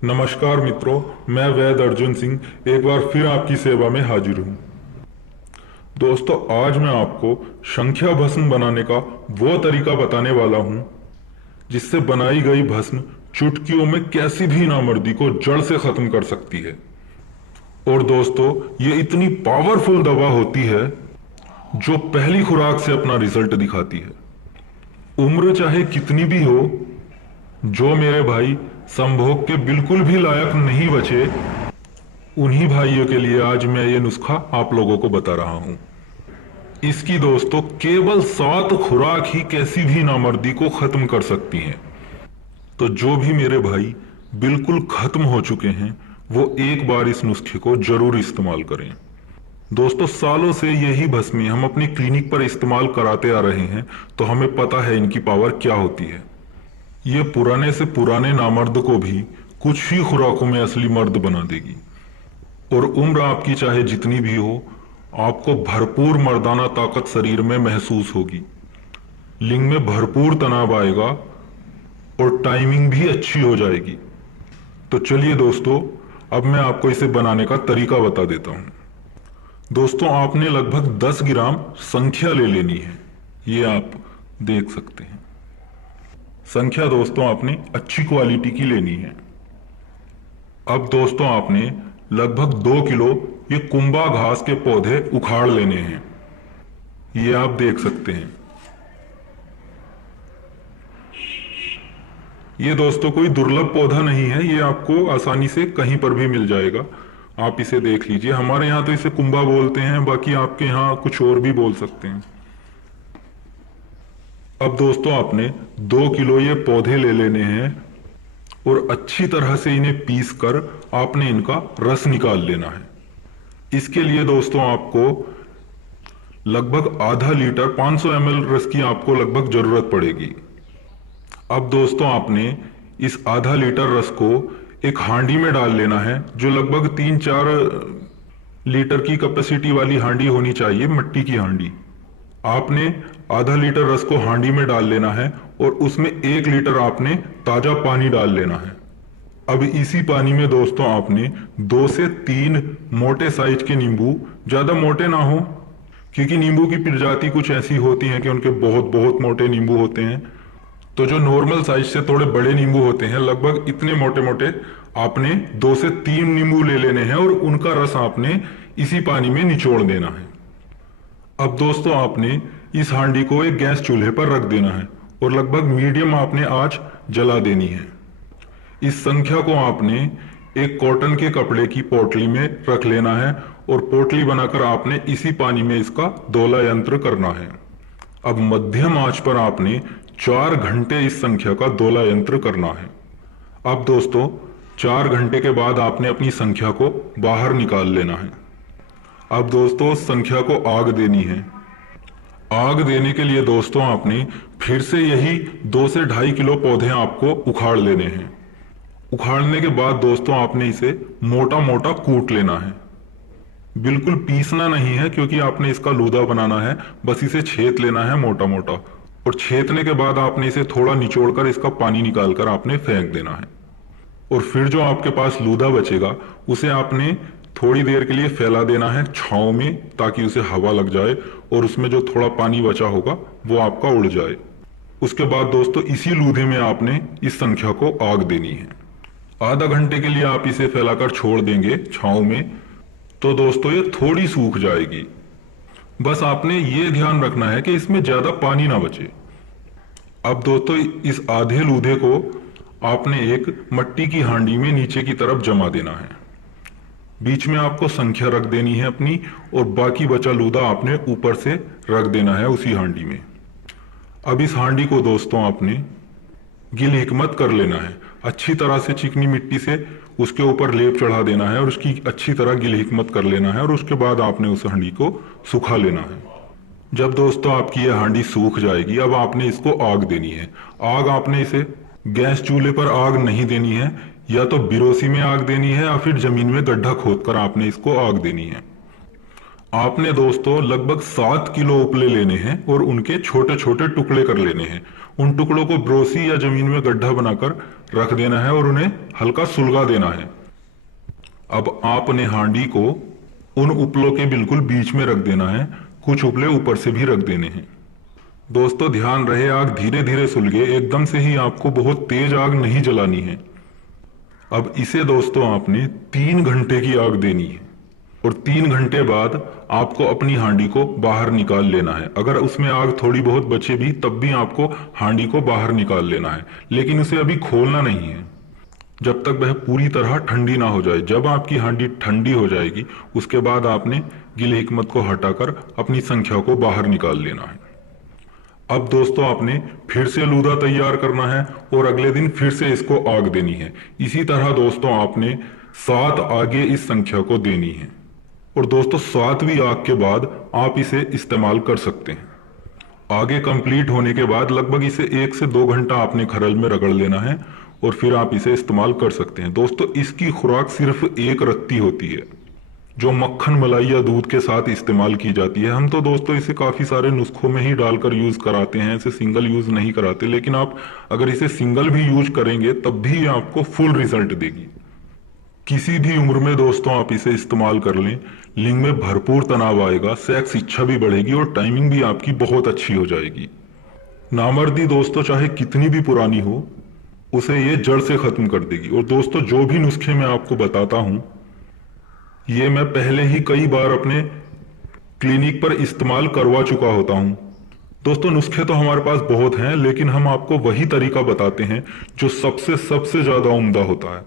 नमस्कार मित्रों, मैं वैद अर्जुन सिंह एक बार फिर आपकी सेवा में हाजिर हूँ। दोस्तों, आज मैं आपको संख्या भस्म बनाने का वो तरीका बताने वाला हूँ जिससे बनाई गई भस्म चुटकियों में कैसी भी नामर्दी को जड़ से खत्म कर सकती है। और दोस्तों, ये इतनी पावरफुल दवा होती है जो पहली खुराक से अपना रिजल्ट दिखाती है। उम्र चाहे कितनी भी हो, जो मेरे भाई संभोग के बिल्कुल भी लायक नहीं बचे, उन्हीं भाइयों के लिए आज मैं ये नुस्खा आप लोगों को बता रहा हूं। इसकी दोस्तों केवल 7 खुराक ही कैसी भी नामर्दी को खत्म कर सकती हैं। तो जो भी मेरे भाई बिल्कुल खत्म हो चुके हैं, वो एक बार इस नुस्खे को जरूर इस्तेमाल करें। दोस्तों, सालों से यही भस्में हम अपनी क्लिनिक पर इस्तेमाल कराते आ रहे हैं, तो हमें पता है इनकी पावर क्या होती है। ये पुराने से पुराने नामर्द को भी कुछ ही खुराकों में असली मर्द बना देगी। और उम्र आपकी चाहे जितनी भी हो, आपको भरपूर मर्दाना ताकत शरीर में महसूस होगी। लिंग में भरपूर तनाव आएगा और टाइमिंग भी अच्छी हो जाएगी। तो चलिए दोस्तों, अब मैं आपको इसे बनाने का तरीका बता देता हूं। दोस्तों, आपने लगभग 10 ग्राम संख्या ले लेनी है। ये आप देख सकते हैं। संख्या दोस्तों आपने अच्छी क्वालिटी की लेनी है। अब दोस्तों, आपने लगभग 2 किलो ये कुंभा घास के पौधे उखाड़ लेने हैं। ये आप देख सकते हैं। ये दोस्तों कोई दुर्लभ पौधा नहीं है, ये आपको आसानी से कहीं पर भी मिल जाएगा। आप इसे देख लीजिए। हमारे यहाँ तो इसे कुंभा बोलते हैं, बाकी आपके यहाँ कुछ और भी बोल सकते हैं। अब दोस्तों, आपने 2 किलो ये पौधे ले लेने हैं और अच्छी तरह से इन्हें पीस कर आपने इनका रस निकाल लेना है। इसके लिए दोस्तों आपको लगभग आधा लीटर 500 ml रस की आपको लगभग जरूरत पड़ेगी। अब दोस्तों, आपने इस आधा लीटर रस को एक हांडी में डाल लेना है, जो लगभग 3-4 लीटर की कैपेसिटी वाली हांडी होनी चाहिए, मिट्टी की हांडी। आपने आधा लीटर रस को हांडी में डाल लेना है और उसमें 1 लीटर आपने ताजा पानी डाल लेना है। अब इसी पानी में दोस्तों आपने 2 से 3 मोटे साइज के नींबू, ज्यादा मोटे ना हो, क्योंकि नींबू की प्रजाति कुछ ऐसी होती है कि उनके बहुत बहुत मोटे नींबू होते हैं। तो जो नॉर्मल साइज से थोड़े बड़े नींबू होते हैं, लगभग इतने मोटे मोटे आपने 2 से 3 नींबू ले लेने हैं और उनका रस आपने इसी पानी में निचोड़ देना है। अब दोस्तों, आपने इस हांडी को एक गैस चूल्हे पर रख देना है और लगभग मीडियम आपने आंच जला देनी है। इस संख्या को आपने एक कॉटन के कपड़े की पोटली में रख लेना है और पोटली बनाकर आपने इसी पानी में इसका दोला यंत्र करना है। अब मध्यम आंच पर आपने 4 घंटे इस संख्या का दोला यंत्र करना है। अब दोस्तों, 4 घंटे के बाद आपने अपनी संख्या को बाहर निकाल लेना है। अब दोस्तों, संख्या को आग देनी है। आग देने के लिए दोस्तों आपने फिर से यही 2 से 2.5 किलो पौधे आपको उखाड़ लेने हैं। उखाड़ने के बाद दोस्तों आपने इसे मोटा मोटा कूट लेना है। बिल्कुल पीसना नहीं है, क्योंकि आपने इसका लूदा बनाना है। बस इसे छेद लेना है मोटा मोटा, और छेदने के बाद आपने इसे थोड़ा निचोड़कर इसका पानी निकालकर आपने फेंक देना है। और फिर जो आपके पास लूदा बचेगा उसे आपने थोड़ी देर के लिए फैला देना है छांव में, ताकि उसे हवा लग जाए और उसमें जो थोड़ा पानी बचा होगा वो आपका उड़ जाए। उसके बाद दोस्तों इसी लूधे में आपने इस संख्या को आग देनी है। आधा घंटे के लिए आप इसे फैलाकर छोड़ देंगे छांव में, तो दोस्तों ये थोड़ी सूख जाएगी। बस आपने ये ध्यान रखना है कि इसमें ज्यादा पानी ना बचे। अब दोस्तों, इस आधे लूधे को आपने एक मट्टी की हांडी में नीचे की तरफ जमा देना है। बीच में आपको संख्या रख देनी है अपनी, और बाकी बचा लूदा आपने ऊपर से रख देना है उसी हांडी में। अब इस हांडी को दोस्तों आपने गिल हिकमत कर लेना है। अच्छी तरह से चिकनी मिट्टी से उसके ऊपर लेप चढ़ा देना है और उसकी अच्छी तरह गिल हिकमत कर लेना है, और उसके बाद आपने उस हांडी को सुखा लेना है। जब दोस्तों आपकी यह हांडी सूख जाएगी, अब आपने इसको आग देनी है। आग आपने इसे गैस चूल्हे पर आग नहीं देनी है, या तो बिरोसी में आग देनी है या फिर जमीन में गड्ढा खोदकर आपने इसको आग देनी है। आपने दोस्तों लगभग 7 किलो उपले लेने हैं और उनके छोटे छोटे टुकड़े कर लेने हैं। उन टुकड़ों को ब्रोसी या जमीन में गड्ढा बनाकर रख देना है और उन्हें हल्का सुलगा देना है। अब आपने हांडी को उन उपलों के बिल्कुल बीच में रख देना है, कुछ उपले ऊपर से भी रख देने हैं। दोस्तों ध्यान रहे, आग धीरे धीरे सुलगे, एकदम से ही आपको बहुत तेज आग नहीं जलानी है। अब इसे दोस्तों आपने 3 घंटे की आग देनी है और 3 घंटे बाद आपको अपनी हांडी को बाहर निकाल लेना है। अगर उसमें आग थोड़ी बहुत बचे भी तब भी आपको हांडी को बाहर निकाल लेना है, लेकिन उसे अभी खोलना नहीं है जब तक वह पूरी तरह ठंडी ना हो जाए। जब आपकी हांडी ठंडी हो जाएगी उसके बाद आपने गिल हिकमत को हटाकर अपनी संख्या को बाहर निकाल लेना है। अब दोस्तों आपने फिर से लूदा तैयार करना है और अगले दिन फिर से इसको आग देनी है। इसी तरह दोस्तों आपने 7 आगे इस संख्या को देनी है और दोस्तों 7वीं आग के बाद आप इसे इस्तेमाल कर सकते हैं। आगे कंप्लीट होने के बाद लगभग इसे 1 से 2 घंटा आपने खरल में रगड़ लेना है और फिर आप इसे इस्तेमाल कर सकते हैं। दोस्तों इसकी खुराक सिर्फ 1 रत्ती होती है जो मक्खन, मलाई या दूध के साथ इस्तेमाल की जाती है। हम तो दोस्तों इसे काफी सारे नुस्खों में ही डालकर यूज कराते हैं, इसे सिंगल यूज नहीं कराते, लेकिन आप अगर इसे सिंगल भी यूज करेंगे तब भी आपको फुल रिजल्ट देगी। किसी भी उम्र में दोस्तों आप इसे इस्तेमाल कर लें, लिंग में भरपूर तनाव आएगा, सेक्स इच्छा भी बढ़ेगी और टाइमिंग भी आपकी बहुत अच्छी हो जाएगी। नामर्दी दोस्तों चाहे कितनी भी पुरानी हो उसे ये जड़ से खत्म कर देगी। और दोस्तों जो भी नुस्खे मैं आपको बताता हूं ये मैं पहले ही कई बार अपने क्लिनिक पर इस्तेमाल करवा चुका होता हूं। दोस्तों नुस्खे तो हमारे पास बहुत हैं, लेकिन हम आपको वही तरीका बताते हैं जो सबसे ज्यादा उम्दा होता है।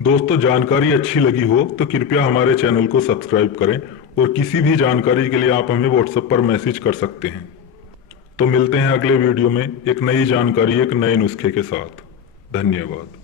दोस्तों जानकारी अच्छी लगी हो तो कृपया हमारे चैनल को सब्सक्राइब करें और किसी भी जानकारी के लिए आप हमें व्हाट्सएप पर मैसेज कर सकते हैं। तो मिलते हैं अगले वीडियो में एक नई जानकारी, एक नए नुस्खे के साथ। धन्यवाद।